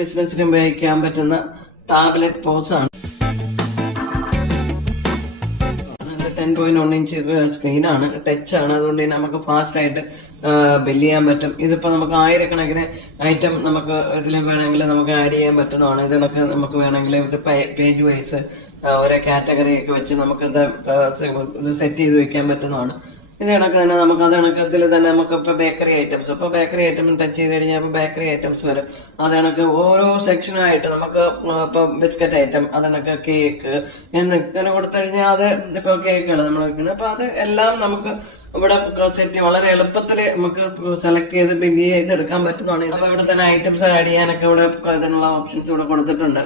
ബിസിനസ്സിന് ഉപയോഗിക്കാൻ പറ്റുന്ന ടാബ്ലറ്റ് പോസ് ആണ്. 10.1 ഇഞ്ച് സ്ക്രീനാണ്, ടച്ച് ആണ്. അതുകൊണ്ട് തന്നെ നമുക്ക് ഫാസ്റ്റ് ആയിട്ട് ബില്ല് ചെയ്യാൻ പറ്റും. ഇതിപ്പോ നമുക്ക് ആയിരക്കണക്കിന് ഐറ്റം നമുക്ക് ഇതിൽ വേണമെങ്കിൽ നമുക്ക് ആഡ് ചെയ്യാൻ പറ്റുന്നതാണ്. ഇതിനൊക്കെ നമുക്ക് വേണമെങ്കിൽ ഇത് പേജ് വൈസ് ഓരോ കാറ്റഗറി ഒക്കെ വെച്ച് നമുക്ക് ഇത് സെറ്റ് ചെയ്ത് വെക്കാൻ പറ്റുന്നതാണ്. ഇത് കണക്ക് തന്നെ നമുക്ക് അത് കണക്കത്തിൽ തന്നെ നമുക്ക് ഇപ്പൊ ബേക്കറി ഐറ്റംസ്, ഇപ്പൊ ബേക്കറി ഐറ്റം ടച്ച് ചെയ്ത് കഴിഞ്ഞാൽ ഇപ്പൊ ബേക്കറി ഐറ്റംസ് വരും. അത് കണക്ക് ഓരോ സെക്ഷനായിട്ട് നമുക്ക് ഇപ്പൊ ബിസ്ക്കറ്റ് ഐറ്റം, അത് കണക്ക് കേക്ക് എന്നിങ്ങനെ കൊടുത്തു കഴിഞ്ഞാൽ അത് ഇപ്പൊ കേക്കുകൾ നമ്മൾ വെക്കുന്നത്. അപ്പൊ അത് എല്ലാം നമുക്ക് ഇവിടെ സെറ്റ് വളരെ എളുപ്പത്തിൽ നമുക്ക് സെലക്ട് ചെയ്ത് ബില്ല് ചെയ്ത് എടുക്കാൻ പറ്റുന്നതാണ്. അപ്പൊ ഇവിടെ തന്നെ ഐറ്റംസ് ആഡ് ചെയ്യാനൊക്കെ ഇവിടെ ഇതിനുള്ള ഓപ്ഷൻസ് ഇവിടെ കൊടുത്തിട്ടുണ്ട്.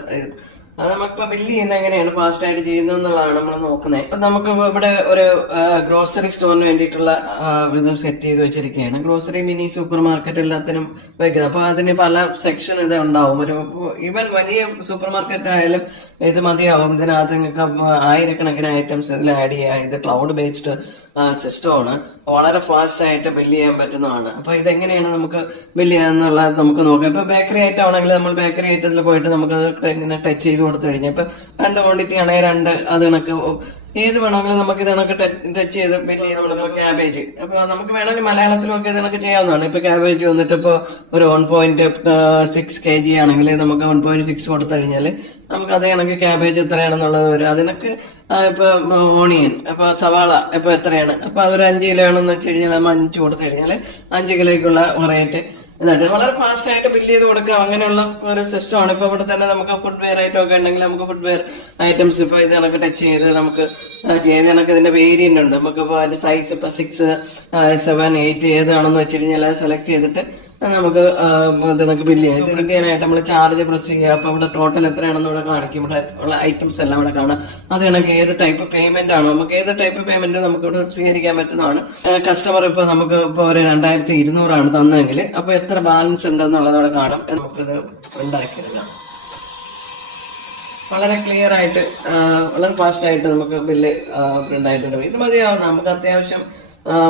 അത് നമുക്കിപ്പോ ബില്ല് ചെയ്യുന്നത് എങ്ങനെയാണ് ഫാസ്റ്റ് ആയിട്ട് ചെയ്യുന്നത് എന്നുള്ളതാണ് നമ്മൾ നോക്കുന്നത്. ഇപ്പൊ നമുക്ക് ഇവിടെ ഒരു ഗ്രോസറി സ്റ്റോറിന് വേണ്ടിയിട്ടുള്ള ഇത് സെറ്റ് ചെയ്ത് വെച്ചിരിക്കുകയാണ്. ഗ്രോസറി മിനി സൂപ്പർ മാർക്കറ്റ് എല്ലാത്തിനും വയ്ക്കുന്നത്. അപ്പൊ അതിന് പല സെക്ഷൻ ഇത് ഉണ്ടാവും. ഒരു ഈവൻ വലിയ സൂപ്പർ മാർക്കറ്റ് ആയാലും ഇത് മതിയാവും. ഇതിനകത്ത് നിങ്ങൾക്ക് ആയിരക്കണക്കിന് ഐറ്റംസ് ഇതിൽ ആഡ് ചെയ്യാം. ഇത് ക്ലൗഡ് ബേസ്ഡ് സിസ്റ്റമാണ്. വളരെ ഫാസ്റ്റ് ആയിട്ട് ബില്ല് ചെയ്യാൻ പറ്റുന്നതാണ്. അപ്പൊ ഇതെങ്ങനെയാണ് നമുക്ക് ബില്ല് ചെയ്യാന്നുള്ളത് നമുക്ക് നോക്കാം. ഇപ്പൊ ബേക്കറി ഐറ്റം ആണെങ്കിൽ നമ്മൾ ബേക്കറി ഐറ്റത്തിൽ പോയിട്ട് നമുക്ക് ഇങ്ങനെ ടച്ച് ചെയ്ത് കൊടുത്തു കഴിഞ്ഞാൽ ഇപ്പൊ 2 ക്വാണ്ടിറ്റി ആണെങ്കിൽ 2 അത് കണക്ക് ഏത് വേണമെങ്കിലും നമുക്ക് ഇത് കണക്ക് ടച്ച് ചെയ്ത് ബില്ല് ചെയ്ത് നമ്മളിപ്പോ ക്യാബേജ്, അപ്പൊ നമുക്ക് വേണമെങ്കിൽ മലയാളത്തിലൊക്കെ ഇത് കണക്ക് ചെയ്യാവുന്നതാണ്. ഇപ്പൊ ക്യാബേജ് വന്നിട്ട് ഇപ്പൊ ഒരു 1.6 kg ആണെങ്കിൽ നമുക്ക് 1.6 കൊടുത്തു കഴിഞ്ഞാൽ നമുക്ക് അതേ കണക്ക് ക്യാബേജ് എത്രയാണെന്നുള്ളത് വരും. അതിനൊക്കെ ഇപ്പൊ ഓണിയൻ, ഇപ്പൊ സവാള ഇപ്പൊ എത്രയാണ്, അപ്പൊ അതൊരു 5 കിലോ ആണെന്ന് വെച്ച് കഴിഞ്ഞാൽ 5 കൊടുത്തു കഴിഞ്ഞാൽ 5 കിലോയ്ക്കുള്ള റേറ്റ് ഇതായിട്ട് വളരെ ഫാസ്റ്റ് ആയിട്ട് ബില്ല് ചെയ്ത് കൊടുക്കുക. അങ്ങനെയുള്ള ഒരു സിസ്റ്റമാണ്. ഇപ്പൊ ഇവിടെ തന്നെ നമുക്ക് ഫുഡ് വെയർ ഐറ്റം ഒക്കെ ഉണ്ടെങ്കിൽ നമുക്ക് ഫുഡ് വെയർ ഐറ്റംസ് ഇപ്പൊ ഇത് കണക്ക് ടച്ച് ചെയ്ത് നമുക്ക് ചെയ്ത് കണക്ക് ഇതിന്റെ വേരിയന്റ് ഉണ്ട്. നമുക്ക് ഇപ്പൊ അതിന്റെ സൈസ് ഇപ്പൊ 6, 7, 8 ഏതാണെന്ന് വെച്ച് കഴിഞ്ഞാൽ അത് സെലക്ട് ചെയ്തിട്ട് നമുക്ക് ഇത് നമുക്ക് ബില്ല് ചെയ്യാം. ഇത് ചെയ്യാനായിട്ട് നമ്മൾ ചാർജ് പ്രസ് ചെയ്യുക. അപ്പൊ ഇവിടെ ടോട്ടൽ എത്രയാണെന്ന് ഇവിടെ കാണിക്കും. ഇവിടെ ഉള്ള ഐറ്റംസ് എല്ലാം ഇവിടെ കാണാം. അത് കണക്ക് ഏത് ടൈപ്പ് പേയ്മെന്റ് ആണോ, നമുക്ക് ഏത് ടൈപ്പ് പേയ്മെന്റ് നമുക്ക് ഇവിടെ സ്വീകരിക്കാൻ പറ്റുന്നതാണ്. കസ്റ്റമർ ഇപ്പൊ നമുക്ക് ഇപ്പൊ ഒരു 2200 ആണ് തന്നെങ്കിൽ അപ്പൊ എത്ര ബാലൻസ് ഉണ്ടെന്നുള്ളത് അവിടെ കാണാം. നമുക്കിത് ഉണ്ടാക്കിയെടുക്കാം. വളരെ ക്ലിയർ ആയിട്ട് വളരെ ഫാസ്റ്റ് ആയിട്ട് നമുക്ക് ബില്ല് പ്രിന്റ് ആയിട്ടുണ്ട്. ഇത് മതിയാവും. നമുക്ക് അത്യാവശ്യം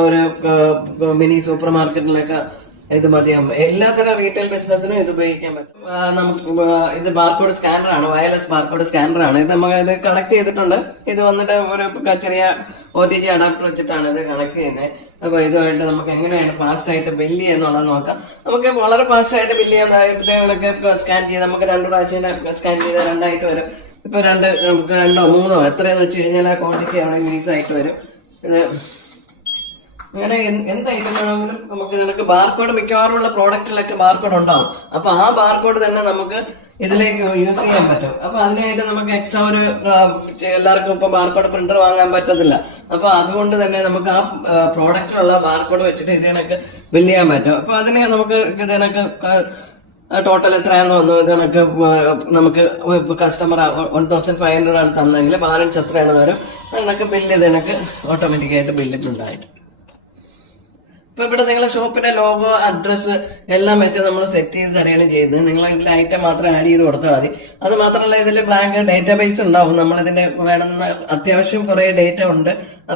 ഒരു മിനി സൂപ്പർ മാർക്കറ്റിലൊക്കെ ഇത് മതിയാവും. എല്ലാത്തരം റീറ്റെയിൽ ബിസിനസിനും ഇത് ഉപയോഗിക്കാൻ പറ്റും. നമുക്ക് ഇത് ബാർകോഡ് സ്കാനർ ആണ്, വയർലെസ് ബാർകോഡ് സ്കാനർ ആണ്. ഇത് നമുക്ക് ഇത് കണക്ട് ചെയ്തിട്ടുണ്ട്. ഇത് വന്നിട്ട് ഒരു ചെറിയ OTG അഡാപ്റ്റർ വെച്ചിട്ടാണ് ഇത് കണക്ട് ചെയ്യുന്നത്. അപ്പൊ ഇതുമായിട്ട് നമുക്ക് എങ്ങനെയാണ് ഫാസ്റ്റ് ആയിട്ട് ബില്ല് ചെയ്യുന്നുള്ളത് നോക്കാം. നമുക്ക് വളരെ ഫാസ്റ്റ് ആയിട്ട് ബില്ല് ചെയ്യാൻ സ്കാൻ ചെയ്ത് നമുക്ക് 2 പ്രാവശ്യം സ്കാൻ ചെയ്ത് 2 ആയിട്ട് വരും. ഇപ്പൊ നമുക്ക് 2 3 എത്രയെന്ന് വെച്ച് കഴിഞ്ഞാൽ ആ ക്വാണ്ടിറ്റി അവിടെ ഇൻക്രീസ് ആയിട്ട് വരും. ഇത് അങ്ങനെ എന്ത് ഐറ്റം വേണമെങ്കിലും നമുക്ക് ഇതിനൊക്കെ ബാർകോഡ്, മിക്കവാറും ഉള്ള പ്രോഡക്റ്റിലൊക്കെ ബാർകോഡ് ഉണ്ടാവും. അപ്പൊ ആ ബാർകോഡ് തന്നെ നമുക്ക് ഇതിലേക്ക് യൂസ് ചെയ്യാൻ പറ്റും. അപ്പൊ അതിനായിട്ട് നമുക്ക് എക്സ്ട്രാ ഒരു എല്ലാവർക്കും ഇപ്പൊ ബാർകോഡ് പ്രിന്റർ വാങ്ങാൻ പറ്റത്തില്ല. അപ്പൊ അതുകൊണ്ട് തന്നെ നമുക്ക് ആ പ്രോഡക്റ്റിലുള്ള ബാർകോഡ് വെച്ചിട്ട് ഇതിനൊക്കെ ബില്ല് ചെയ്യാൻ പറ്റും. അപ്പൊ അതിനെ നമുക്ക് ഇതിനൊക്കെ ടോട്ടൽ എത്രയാണെന്ന് വന്നു. ഇത് കണക്ക് നമുക്ക് കസ്റ്റമർ 1500 ആണ് തന്നെങ്കിൽ ബാലൻസ് എത്രയാണെന്ന് വരും. അതിനൊക്കെ ബില്ല് ഇതിനൊക്കെ ഓട്ടോമാറ്റിക്കായിട്ട് ബില്ലിട്ടുണ്ടായിട്ട്. ഇപ്പൊ ഇവിടെ നിങ്ങളെ ഷോപ്പിന്റെ ലോഗോ, അഡ്രസ്സ് എല്ലാം വെച്ച് നമ്മൾ സെറ്റ് ചെയ്ത് തരികയാണ് ചെയ്യുന്നത്. നിങ്ങൾ ഇതിൽ ഐറ്റം മാത്രം ആഡ് ചെയ്ത് കൊടുത്താൽ മതി. അത് മാത്രമല്ല ഇതിൽ ബ്ലാങ്ക് ഡേറ്റാബേസ് ഉണ്ടാവും. നമ്മൾ ഇതിന്റെ വേണമെന്ന അത്യാവശ്യം കുറെ ഡേറ്റ ഉണ്ട്.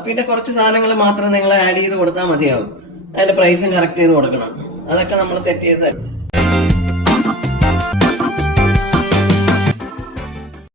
പിന്നെ കുറച്ച് സാധനങ്ങൾ മാത്രം നിങ്ങൾ ആഡ് ചെയ്ത് കൊടുത്താൽ മതിയാവും. അതിന്റെ പ്രൈസും കറക്റ്റ് ചെയ്ത് കൊടുക്കണം. അതൊക്കെ നമ്മൾ സെറ്റ് ചെയ്ത് തരും.